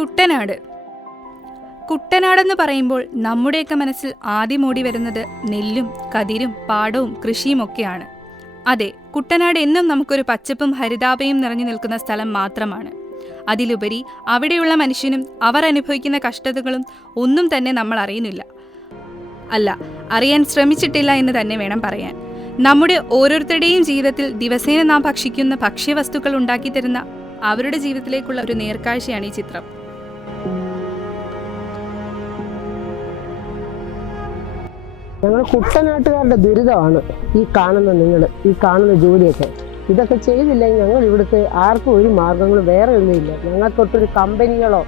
കുട്ടനാട്. കുട്ടനാടെന്ന് പറയുമ്പോൾ നമ്മുടെയൊക്കെ മനസ്സിൽ ആദ്യം ഓടി വരുന്നത് നെല്ലും കതിരും പാടവും കൃഷിയുമൊക്കെയാണ്. അതെ, കുട്ടനാട് എന്നും നമുക്കൊരു പച്ചപ്പും ഹരിതാപയും നിറഞ്ഞു നിൽക്കുന്ന സ്ഥലം മാത്രമാണ്. അതിലുപരി അവിടെയുള്ള മനുഷ്യനും അവർ അനുഭവിക്കുന്ന കഷ്ടതകളും ഒന്നും തന്നെ നമ്മൾ അറിയുന്നില്ല. അല്ല, അറിയാൻ ശ്രമിച്ചിട്ടില്ല എന്ന് തന്നെ വേണം പറയാൻ. നമ്മുടെ ഓരോരുത്തരുടെയും ജീവിതത്തിൽ ദിവസേന നാം ഭക്ഷിക്കുന്ന ഭക്ഷ്യവസ്തുക്കൾ ഉണ്ടാക്കി തരുന്ന അവരുടെ ജീവിതത്തിലേക്കുള്ള ഒരു നേർക്കാഴ്ചയാണ് ഈ ചിത്രം. ഞങ്ങൾ കുട്ടനാട്ടുകാരുടെ ദുരിതമാണ് ഈ കാണുന്ന ജോലിയൊക്കെ. ഇതൊക്കെ ചെയ്തില്ലെങ്കിൽ ഞങ്ങൾ ഇവിടുത്തെ ആർക്കും ഒരു മാർഗങ്ങളും വേറെ ഒന്നുമില്ല. ഞങ്ങൾക്കൊട്ടൊരു കമ്പനികളോ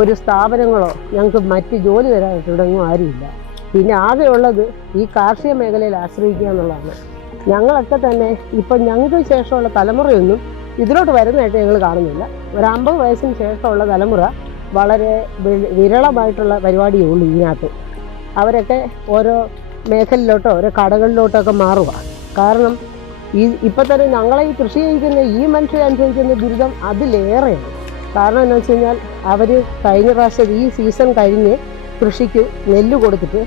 ഒരു സ്ഥാപനങ്ങളോ ഞങ്ങൾക്ക് മറ്റ് ജോലി തരാനായിട്ട് ഇവിടെയൊന്നും ആരുമില്ല. പിന്നെ ആകെയുള്ളത് ഈ കാർഷിക മേഖലയിൽ ആശ്രയിക്കുക എന്നുള്ളതാണ്. ഞങ്ങളൊക്കെ തന്നെ ഇപ്പം ഞങ്ങൾക്ക് ശേഷമുള്ള തലമുറയൊന്നും ഇതിലോട്ട് വരുന്നതായിട്ട് ഞങ്ങൾ കാണുന്നില്ല. ഒരു 50 വയസ്സിന് ശേഷമുള്ള തലമുറ വളരെ വിരളമായിട്ടുള്ള പരിപാടിയേ ഉള്ളൂ ഇതിനകത്ത്. അവരൊക്കെ ഓരോ മേഖലയിലോട്ടോ ഓരോ കടകളിലോട്ടോ ഒക്കെ മാറുക. കാരണം ഇപ്പം തന്നെ ഞങ്ങളെ ഈ കൃഷി ചെയ്യിക്കുന്ന ഈ മനുഷ്യർ അനുഭവിക്കുന്ന ദുരിതം അതിലേറെയാണ്. കാരണം എന്താണെന്ന് വെച്ച് കഴിഞ്ഞാൽ അവർ കഴിഞ്ഞ പ്രാവശ്യം ഈ സീസൺ കഴിഞ്ഞ് കൃഷിക്ക് നെല്ല് കൊടുത്തിട്ട്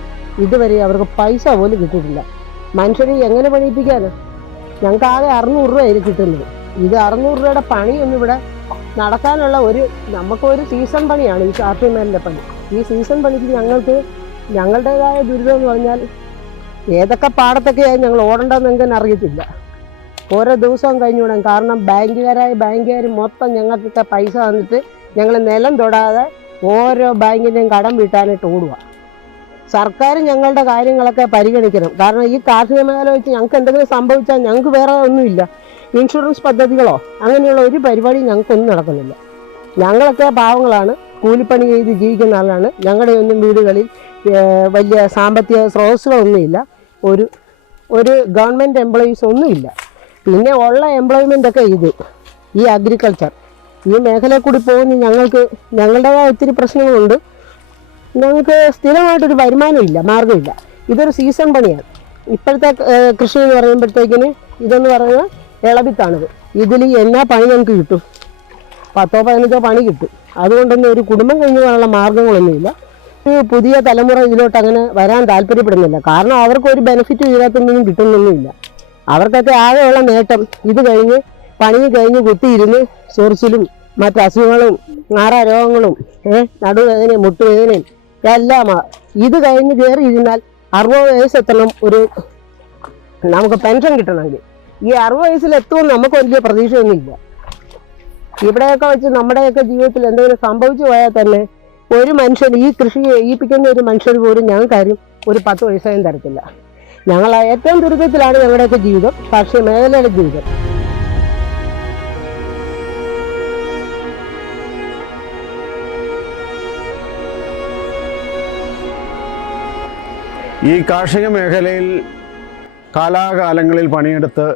ഇതുവരെ അവർക്ക് പൈസ പോലും കിട്ടിയിട്ടില്ല. മനുഷ്യരെ എങ്ങനെ പണിയിപ്പിക്കാനാണ്? ഞങ്ങൾക്ക് ആകെ 600 രൂപയായിരിക്കും കിട്ടുന്നത്. ഇത് 600 രൂപയുടെ പണിയൊന്നും ഇവിടെ നടക്കാനുള്ള നമുക്കൊരു സീസൺ പണിയാണ് ഈ കാർഷിക മേഖലയിലെ പണി. ഈ സീസൺ പണിക്ക് ഞങ്ങളുടേതായ ദുരിതം എന്ന് പറഞ്ഞാൽ ഏതൊക്കെ പാടത്തൊക്കെയായി ഞങ്ങൾ ഓടേണ്ടതെന്ന് എനിക്ക് അറിയത്തില്ല. ഓരോ ദിവസവും കഴിഞ്ഞു വിടാം. കാരണം ബാങ്കുകാർ മൊത്തം ഞങ്ങൾക്കൊക്കെ പൈസ തന്നിട്ട് ഞങ്ങൾ നിലം തൊടാതെ ഓരോ ബാങ്കിൻ്റെയും കടം വീട്ടാനായിട്ട് ഓടുക. സർക്കാർ ഞങ്ങളുടെ കാര്യങ്ങളൊക്കെ പരിഗണിക്കണം. കാരണം ഈ കാർഷിക മേഖല വെച്ച് ഞങ്ങൾക്ക് എന്തെങ്കിലും സംഭവിച്ചാൽ ഞങ്ങൾക്ക് വേറെ ഒന്നുമില്ല. ഇൻഷുറൻസ് പദ്ധതികളോ അങ്ങനെയുള്ള ഒരു പരിപാടിയും ഞങ്ങൾക്കൊന്നും നടക്കുന്നില്ല. ഞങ്ങളൊക്കെ പാവങ്ങളാണ്, കൂലിപ്പണി ചെയ്ത് ജീവിക്കുന്ന ആളാണ്. ഞങ്ങളുടെ ഒന്നും വീടുകളിൽ വലിയ സാമ്പത്തിക സ്രോതസ്സുകളൊന്നുമില്ല. ഒരു ഗവൺമെൻറ് എംപ്ലോയീസ് ഒന്നുമില്ല. പിന്നെ ഉള്ള എംപ്ലോയ്മെൻ്റൊക്കെ ഈ അഗ്രികൾച്ചർ ഈ മേഖലയിൽ കൂടി പോകുന്ന ഞങ്ങളുടേതായ ഒത്തിരി പ്രശ്നങ്ങളുണ്ട്. ഞങ്ങൾക്ക് സ്ഥിരമായിട്ടൊരു വരുമാനമില്ല, മാർഗ്ഗമില്ല. ഇതൊരു സീസൺ പണിയാണ്. ഇപ്പോഴത്തെ കൃഷി എന്ന് പറയുമ്പോഴത്തേക്കിന് ഇതെന്ന് പറയുന്നത് ഇളവിത്താണിത്. ഇതിൽ എന്നാ പണി ഞങ്ങൾക്ക് കിട്ടും? 10-15 പണി കിട്ടും. അതുകൊണ്ടൊന്നും ഒരു കുടുംബം കഴിഞ്ഞു പോകാനുള്ള മാർഗ്ഗങ്ങളൊന്നുമില്ല. പുതിയ തലമുറ ഇതിലോട്ട് അങ്ങനെ വരാൻ താല്പര്യപ്പെടുന്നില്ല. കാരണം അവർക്ക് ഒരു ബെനിഫിറ്റ് ഇതിനകത്തൊന്നും കിട്ടുന്നൊന്നുമില്ല. അവർക്കൊക്കെ ആകെയുള്ള നേട്ടം ഇത് കഴിഞ്ഞ് പണി കഴിഞ്ഞ് കുത്തിയിരുന്ന് ചൊറിച്ചിലും മറ്റ് അസുഖങ്ങളും രോഗങ്ങളും നടുവേദനയും മുട്ടുവേദനയും എല്ലാമാണ്. ഇത് കഴിഞ്ഞ് കയറി ഇരുന്നാൽ 60 വയസ്സെത്തണം നമുക്ക് പെൻഷൻ കിട്ടണമെങ്കിൽ. ഈ 60 വയസ്സിലെത്തുമെന്ന് നമുക്ക് വലിയ പ്രതീക്ഷയൊന്നുമില്ല. ഇവിടെയൊക്കെ വെച്ച് നമ്മുടെയൊക്കെ ജീവിതത്തിൽ എന്തെങ്കിലും സംഭവിച്ചു പോയാൽ തന്നെ ഒരു മനുഷ്യൻ ഈ കൃഷി ചെയ്യിപ്പിക്കുന്ന ഒരു മനുഷ്യർ പോലും ഞങ്ങൾക്കാരും ഒരു 10 പൈസയും തരത്തില്ല. ഞങ്ങൾ ഏറ്റവും ദുരിതത്തിലാണ് ഞങ്ങളുടെയൊക്കെ ജീവിതം, കാർഷിക മേഖലയുടെ ജീവിതം. ഈ കാർഷിക മേഖലയിൽ കാലാകാലങ്ങളിൽ പണിയെടുത്ത്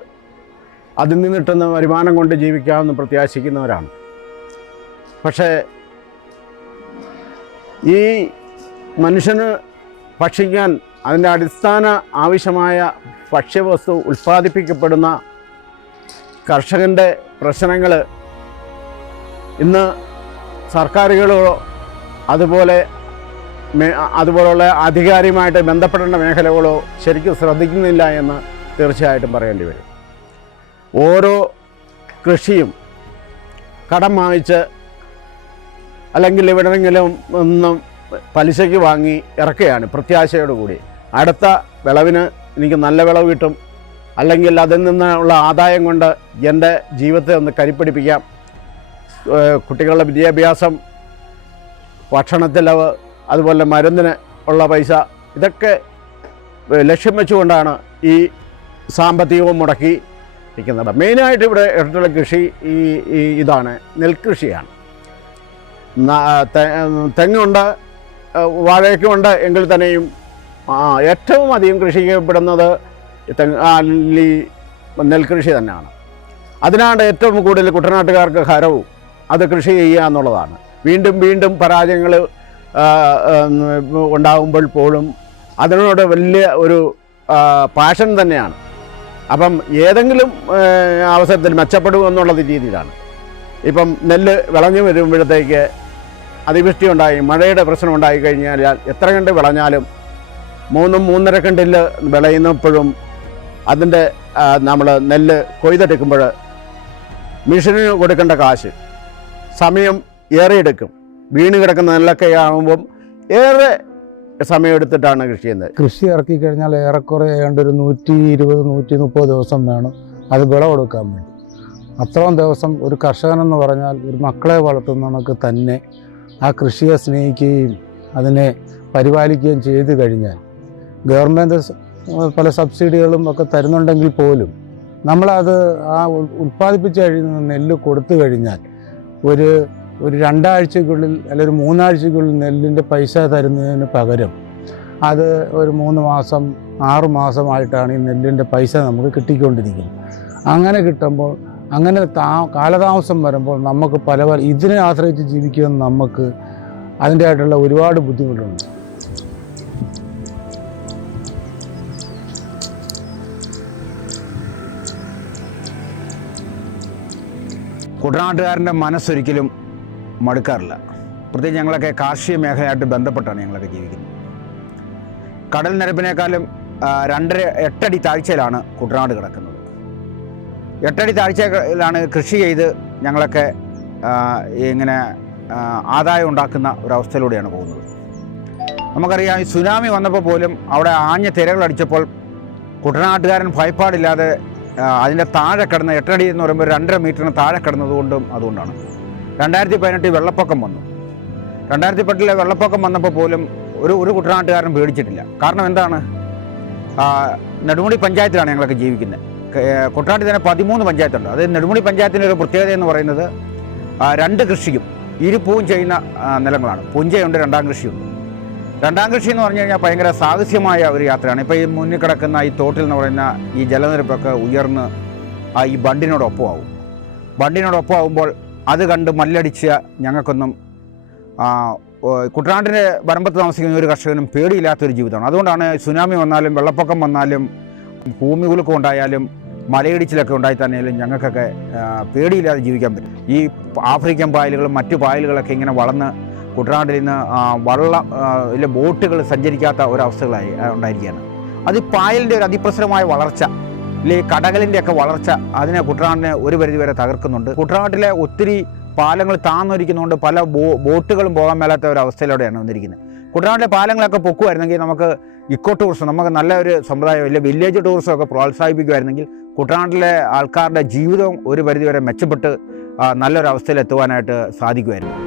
അതിൽ നിന്ന് കിട്ടുന്ന വരുമാനം കൊണ്ട് ജീവിക്കാമെന്ന് പ്രത്യാശിക്കുന്നവരാണ്. പക്ഷേ ഈ മനുഷ്യന് ഭക്ഷിക്കാൻ അതിൻ്റെ അടിസ്ഥാന ആവശ്യമായ ഭക്ഷ്യവസ്തു ഉൽപ്പാദിപ്പിക്കപ്പെടുന്ന കർഷകൻ്റെ പ്രശ്നങ്ങൾ ഇന്ന് സർക്കാരുകളോ അതുപോലുള്ള ആധികാരികമായിട്ട് ബന്ധപ്പെടേണ്ട മേഖലകളോ ശരിക്കും ശ്രദ്ധിക്കുന്നില്ല എന്ന് തീർച്ചയായിട്ടും പറയേണ്ടി വരും. ഓരോ കൃഷിയും കടം വാങ്ങിച്ച് അല്ലെങ്കിൽ എവിടെയെങ്കിലും ഒന്നും പലിശയ്ക്ക് വാങ്ങി ഇറക്കുകയാണ് പ്രത്യാശയോടുകൂടി. അടുത്ത വിളവിന് എനിക്ക് നല്ല വിളവ് കിട്ടും, അല്ലെങ്കിൽ അതിൽ നിന്നുള്ള ആദായം കൊണ്ട് എൻ്റെ ജീവിതത്തെ ഒന്ന് കരിപ്പിടിപ്പിക്കാം, കുട്ടികളുടെ വിദ്യാഭ്യാസം, ഭക്ഷണച്ചിലവ്, അതുപോലെ മരുന്നിന് ഉള്ള പൈസ, ഇതൊക്കെ ലക്ഷ്യം വെച്ചുകൊണ്ടാണ് ഈ സാമ്പത്തികവും മുടക്കി ഇരിക്കുന്നത്. മെയിനായിട്ട് ഇവിടെ ഇടത്തുള്ള കൃഷി ഇതാണ്, നെൽകൃഷിയാണ്. തെങ്ങുണ്ട്, വാഴയ്ക്കുമുണ്ട്, എങ്കിൽ തന്നെയും ഏറ്റവും അധികം കൃഷി ചെയ്യപ്പെടുന്നത് നെൽകൃഷി തന്നെയാണ്. അതിനാണ് ഏറ്റവും കൂടുതൽ കുട്ടനാട്ടുകാർക്ക് ഹരവും, അത് കൃഷി ചെയ്യുക എന്നുള്ളതാണ്. വീണ്ടും വീണ്ടും പരാജയങ്ങൾ ഉണ്ടാകുമ്പോൾ പോലും അതിനോട് വലിയ ഒരു പാഷൻ തന്നെയാണ്. അപ്പം ഏതെങ്കിലും അവസരത്തിൽ മെച്ചപ്പെടുമെന്നുള്ളത് രീതിയിലാണ്. ഇപ്പം നെല്ല് വിളഞ്ഞു വരുമ്പോഴത്തേക്ക് അതിവൃഷ്ടി ഉണ്ടായി, മഴയുടെ പ്രശ്നം ഉണ്ടായി കഴിഞ്ഞാൽ എത്ര കണ്ട് വിളഞ്ഞാലും 3-3.5 കണ്ടിൽ വിളയുന്നപ്പോഴും അതിൻ്റെ നമ്മൾ നെല്ല് കൊയ്തെടുക്കുമ്പോൾ മെഷീനിന് കൊടുക്കേണ്ട കാശ്, സമയം ഏറെ എടുക്കും. വീണ് കിടക്കുന്ന നെല്ലൊക്കെ ആകുമ്പം ഏറെ സമയമെടുത്തിട്ടാണ് കൃഷി ചെയ്യുന്നത്. കൃഷി ഇറക്കി കഴിഞ്ഞാൽ ഏറെക്കുറെ ഏതാണ്ട് ഒരു 120-130 ദിവസം വേണം അത് വിളവെടുക്കാൻ വേണ്ടി. അത്രയും ദിവസം ഒരു കർഷകനെന്ന് പറഞ്ഞാൽ ഒരു മക്കളെ വളർത്തുന്നവർക്ക് തന്നെ ആ കൃഷിയെ സ്നേഹിക്കുകയും അതിനെ പരിപാലിക്കുകയും ചെയ്തു കഴിഞ്ഞാൽ, ഗവൺമെൻറ് പല സബ്സിഡികളും ഒക്കെ തരുന്നുണ്ടെങ്കിൽ പോലും നമ്മളത് ആ ഉൽപ്പാദിപ്പിച്ച് കഴിയുന്ന നെല്ല് കൊടുത്തു കഴിഞ്ഞാൽ ഒരു 2 ആഴ്ചക്കുള്ളിൽ അല്ലെങ്കിൽ ഒരു 3 ആഴ്ചക്കുള്ളിൽ നെല്ലിൻ്റെ പൈസ തരുന്നതിന് പകരം അത് ഒരു 3 മാസം 6 മാസമായിട്ടാണ് ഈ നെല്ലിൻ്റെ പൈസ നമുക്ക് കിട്ടിക്കൊണ്ടിരിക്കുന്നത്. അങ്ങനെ കിട്ടുമ്പോൾ, അങ്ങനെ കാലതാമസം വരുമ്പോൾ നമുക്ക് പല ഇതിനെ ആശ്രയിച്ച് ജീവിക്കുന്ന നമുക്ക് അതിൻ്റെ ആയിട്ടുള്ള ഒരുപാട് ബുദ്ധിമുട്ടുണ്ട്. കുട്ടനാട്ടുകാരൻ്റെ മനസ്സൊരിക്കലും മടുക്കാറില്ല. പ്രത്യേകിച്ച് ഞങ്ങളൊക്കെ കാർഷിക മേഖലയായിട്ട് ബന്ധപ്പെട്ടാണ് ഞങ്ങളൊക്കെ ജീവിക്കുന്നത്. കടൽ നിരപ്പിനേക്കാളും 8 അടി താഴ്ചയിലാണ് കുട്ടനാട് കിടക്കുന്നത്. 8 അടി താഴ്ചയിലാണ് കൃഷി ചെയ്ത് ഞങ്ങളൊക്കെ ഇങ്ങനെ ആദായം ഉണ്ടാക്കുന്ന ഒരവസ്ഥയിലൂടെയാണ് പോകുന്നത്. നമുക്കറിയാം, ഈ സുനാമി വന്നപ്പോൾ പോലും അവിടെ ആഞ്ഞ തിരകളടിച്ചപ്പോൾ കുട്ടനാട്ടുകാരൻ ഭയപ്പാടില്ലാതെ അതിൻ്റെ താഴെ കിടന്ന് 8 അടി എന്ന് പറയുമ്പോൾ 2.5 മീറ്ററിന് താഴെ കിടന്നതുകൊണ്ടും അതുകൊണ്ടാണ്. 2018 വെള്ളപ്പൊക്കം വന്നു. 2018 വെള്ളപ്പൊക്കം വന്നപ്പോൾ പോലും ഒരു കുട്ടനാട്ടുകാരൻ പേടിച്ചിട്ടില്ല. കാരണം എന്താണ്? നെടുമുടി പഞ്ചായത്തിലാണ് ഞങ്ങളൊക്കെ ജീവിക്കുന്നത്. കുട്ടനാട്ടിൽ തന്നെ 13 പഞ്ചായത്തുണ്ട്. അത് നെടുമുടി പഞ്ചായത്തിൻ്റെ ഒരു പ്രത്യേകത എന്ന് പറയുന്നത് 2 കൃഷിയും ഇരുപ്പൂവും ചെയ്യുന്ന നിലങ്ങളാണ്. പുഞ്ചയുണ്ട്, 2ാം കൃഷിയുണ്ട്. 2ാം കൃഷി എന്ന് പറഞ്ഞു കഴിഞ്ഞാൽ ഭയങ്കര സാഹസ്യമായ ഒരു യാത്രയാണ്. ഇപ്പോൾ ഈ മുന്നിൽ കിടക്കുന്ന ഈ തോട്ടിൽ എന്ന് പറയുന്ന ഈ ജലനിരപ്പൊക്കെ ഉയർന്ന് ഈ ബണ്ടിനോടൊപ്പമാവും. ബണ്ടിനോടൊപ്പമാവുമ്പോൾ അത് കണ്ട് മല്ലടിച്ച ഞങ്ങൾക്കൊന്നും കുട്ടനാട്ടിൻ്റെ വരമ്പത്ത് താമസിക്കുന്ന ഒരു കർഷകനും പേടിയില്ലാത്തൊരു ജീവിതമാണ്. അതുകൊണ്ടാണ് സുനാമി വന്നാലും വെള്ളപ്പൊക്കം വന്നാലും ഭൂമി കുലുക്കം ഉണ്ടായാലും മലയിടിച്ചിലൊക്കെ ഉണ്ടായി തന്നെയാലും ഞങ്ങൾക്കൊക്കെ പേടിയില്ലാതെ ജീവിക്കാൻ പറ്റും. ഈ ആഫ്രിക്കൻ പായലുകളും മറ്റു പായലുകളൊക്കെ ഇങ്ങനെ വളർന്ന് കുട്ടനാട്ടിൽ നിന്ന് ഇല്ല ബോട്ടുകൾ സഞ്ചരിക്കാത്ത ഒരവസ്ഥകളായി ഉണ്ടായിരിക്കുകയാണ്. അത് ഈ പായലിൻ്റെ ഒരു അതിപ്രസരമായ വളർച്ച, അല്ലെങ്കിൽ കടകളിൻ്റെയൊക്കെ വളർച്ച അതിനെ കുട്ടനാടിനെ ഒരു പരിധിവരെ തകർക്കുന്നുണ്ട്. കുട്ടനാട്ടിലെ ഒത്തിരി പാലങ്ങൾ താന്നിരിക്കുന്നതുകൊണ്ട് പല ബോട്ടുകളും പോകാൻ മേലാത്ത ഒരവസ്ഥയിലൂടെയാണ് വന്നിരിക്കുന്നത്. കുട്ടനാട്ടിലെ പാലങ്ങളൊക്കെ പൊക്കുമായിരുന്നെങ്കിൽ നമുക്ക് ഇക്കോ ടൂറിസം, നമുക്ക് നല്ല ഒരു സമ്പ്രദായം, വലിയ വില്ലേജ് ടൂറിസം ഒക്കെ പ്രോത്സാഹിപ്പിക്കുമായിരുന്നെങ്കിൽ കുട്ടനാട്ടിലെ ആൾക്കാരുടെ ജീവിതവും ഒരു പരിധിവരെ മെച്ചപ്പെട്ട് നല്ലൊരവസ്ഥയിലെത്തുവാനായിട്ട് സാധിക്കുമായിരുന്നു.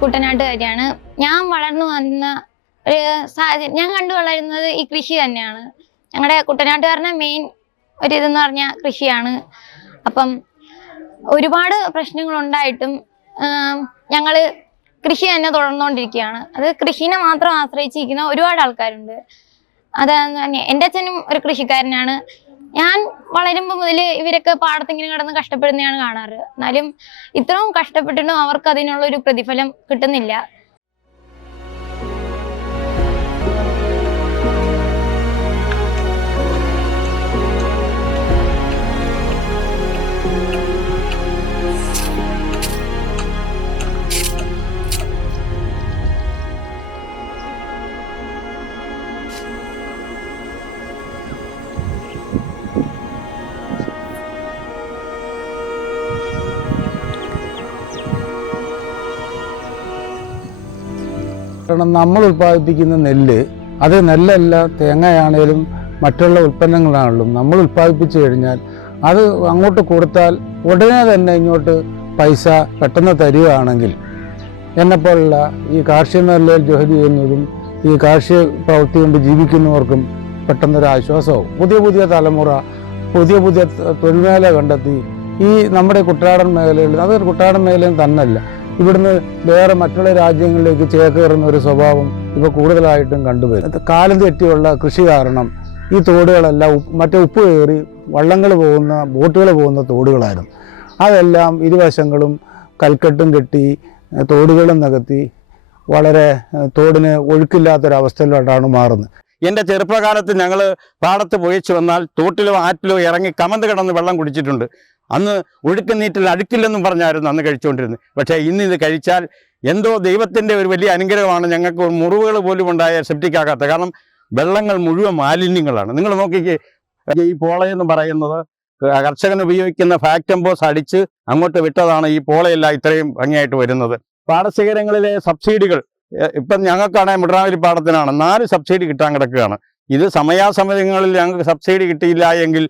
കുട്ടനാട്ടുകാരിയാണ്. ഞാൻ വളർന്നു വന്ന ഒരു സാഹചര്യം, ഞാൻ കണ്ടു വളരുന്നത് ഈ കൃഷി തന്നെയാണ്. ഞങ്ങളുടെ കുട്ടനാട്ടുകാരൻ്റെ മെയിൻ ഒരിതെന്ന് പറഞ്ഞാൽ കൃഷിയാണ്. അപ്പം ഒരുപാട് പ്രശ്നങ്ങളുണ്ടായിട്ടും ഞങ്ങൾ കൃഷി തന്നെ തുടർന്നുകൊണ്ടിരിക്കുകയാണ്. അത് കൃഷിനെ മാത്രം ആശ്രയിച്ചിരിക്കുന്ന ഒരുപാട് ആൾക്കാരുണ്ട്. അതാന്ന് പറഞ്ഞാൽ എൻ്റെ അച്ഛനും ഒരു കൃഷിക്കാരനാണ്. ഞാൻ വളരുമ്പോൾ മുതൽ ഇവരൊക്കെ പാടത്തിങ്ങനെ കിടന്ന് കഷ്ടപ്പെടുന്നതാണ് കാണാറ്. എന്നാലും ഇത്രയും കഷ്ടപ്പെട്ടിട്ടും അവർക്ക് അതിനുള്ള ഒരു പ്രതിഫലം കിട്ടുന്നില്ല. കാരണം നമ്മൾ ഉൽപ്പാദിപ്പിക്കുന്ന നെല്ല്, അത് നെല്ലല്ല, തേങ്ങയാണേലും മറ്റുള്ള ഉൽപ്പന്നങ്ങളാണേലും നമ്മൾ ഉൽപ്പാദിപ്പിച്ചു കഴിഞ്ഞാൽ അത് അങ്ങോട്ട് കൊടുത്താൽ ഉടനെ തന്നെ ഇങ്ങോട്ട് പൈസ പെട്ടെന്ന് തരികയാണെങ്കിൽ എന്നെപ്പോലുള്ള ഈ കാർഷിക മേഖലയിൽ ജോലി ചെയ്യുന്നതും ഈ കാർഷിക പ്രവൃത്തി കൊണ്ട് ജീവിക്കുന്നവർക്കും പെട്ടെന്നൊരു ആശ്വാസവും. പുതിയ പുതിയ തലമുറ പുതിയ പുതിയ തൊഴിൽ മേഖല കണ്ടെത്തി ഈ നമ്മുടെ കുട്ടനാടൻ മേഖലയിൽ, അത് കുട്ടനാടൻ മേഖലയിൽ തന്നെയല്ല, ഇവിടുന്ന് വേറെ മറ്റുള്ള രാജ്യങ്ങളിലേക്ക് ചേക്കേറുന്ന ഒരു സ്വഭാവം ഇപ്പോൾ കൂടുതലായിട്ടും കണ്ടുവരും. കാലം തെറ്റിയുള്ള കൃഷി കാരണം ഈ തോടുകളെല്ലാം മറ്റേ ഉപ്പ് കയറി വള്ളങ്ങൾ പോകുന്ന, ബോട്ടുകൾ പോകുന്ന തോടുകളായിരുന്നു. അതെല്ലാം ഇരുവശങ്ങളും കൽക്കെട്ടും കെട്ടി തോടുകളും നികത്തി വളരെ തോടിന് ഒഴുക്കില്ലാത്തൊരവസ്ഥയിലോട്ടാണ് മാറുന്നത്. എൻ്റെ ചെറുപ്പകാലത്ത് ഞങ്ങൾ പാടത്ത് പൊഴിച്ചു വന്നാൽ തോട്ടിലോ ആറ്റിലോ ഇറങ്ങി കമന്ന് കിടന്ന് വെള്ളം കുടിച്ചിട്ടുണ്ട്. അന്ന് ഒഴുക്ക് നീറ്റിൽ അഴുക്കില്ലെന്നും പറഞ്ഞായിരുന്നു അന്ന് കഴിച്ചുകൊണ്ടിരുന്നത്. പക്ഷേ ഇന്നിത് കഴിച്ചാൽ എന്തോ ദൈവത്തിൻ്റെ ഒരു വലിയ അനുഗ്രഹമാണ്. ഞങ്ങൾക്ക് മുറിവുകൾ പോലും ഉണ്ടായ സെപ്റ്റിക്കാകാത്ത, കാരണം വെള്ളങ്ങൾ മുഴുവൻ മാലിന്യങ്ങളാണ്. നിങ്ങൾ നോക്കിക്കേ, ഈ പോളയെന്ന് പറയുന്നത് കർഷകൻ ഉപയോഗിക്കുന്ന ഫാക്ടംബോസ് അടിച്ച് അങ്ങോട്ട് വിട്ടതാണ് ഈ പോളയെല്ലാം ഇത്രയും ഭംഗിയായിട്ട് വരുന്നത്. പാടശേഖരങ്ങളിലെ സബ്സിഡികൾ ഇപ്പം ഞങ്ങൾക്കാണെങ്കിൽ മുടറാവലി പാടത്തിനാണ് 4 സബ്സിഡി കിട്ടാൻ കിടക്കുകയാണ്. ഇത് സമയാസമയങ്ങളിൽ ഞങ്ങൾക്ക് സബ്സിഡി കിട്ടിയില്ല എങ്കിൽ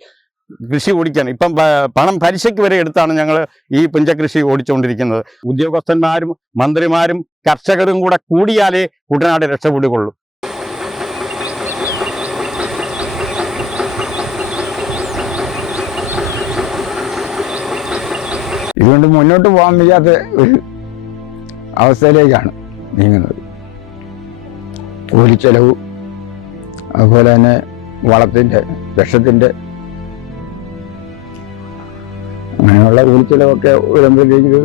കൃഷി ഓടിക്കാൻ ഇപ്പം പണം പലിശയ്ക്ക് വരെ എടുത്താണ് ഞങ്ങൾ ഈ പുഞ്ചകൃഷി ഓടിച്ചുകൊണ്ടിരിക്കുന്നത്. ഉദ്യോഗസ്ഥന്മാരും മന്ത്രിമാരും കർഷകരും കൂടെ കൂടിയാലേ കുട്ടനാട് രക്ഷപ്പെടുകയുള്ളൂ. ഇതുകൊണ്ട് മുന്നോട്ട് പോകാൻ വയ്യാത്ത ഒരു അവസ്ഥയിലേക്കാണ് നീങ്ങുന്നത്. കൂലിച്ചെലവ്, അതുപോലെ തന്നെ വളത്തിൻ്റെ, വിഷത്തിൻ്റെ, അങ്ങനെയുള്ള കൂലിച്ചെലവൊക്കെ വരുമ്പോഴത്തേക്ക്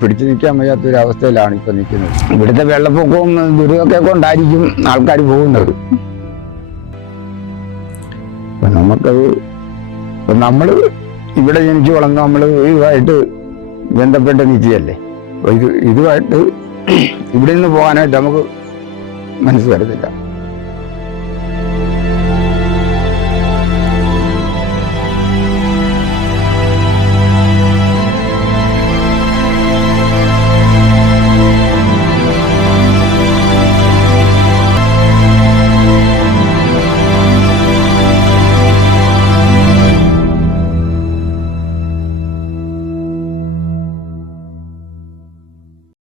പിടിച്ചു നിൽക്കാൻ വയ്യാത്തൊരവസ്ഥയിലാണ് ഇപ്പം നിൽക്കുന്നത്. ഇവിടുത്തെ വെള്ളപ്പൊക്കവും ദുരിതമൊക്കെ കൊണ്ടായിരിക്കും ആൾക്കാർ പോകുന്നത്. അപ്പം നമുക്കത്, ഇപ്പം നമ്മൾ ഇവിടെ ജനിച്ചു വളർന്ന് നമ്മൾ ഇതുമായിട്ട് ബന്ധപ്പെട്ട് നിൽക്കുകയല്ലേ. അപ്പോൾ ഇതുമായിട്ട് ഇവിടെ നിന്ന് പോകാനായിട്ട് നമുക്ക് മനസ്സ് വരുന്നില്ല.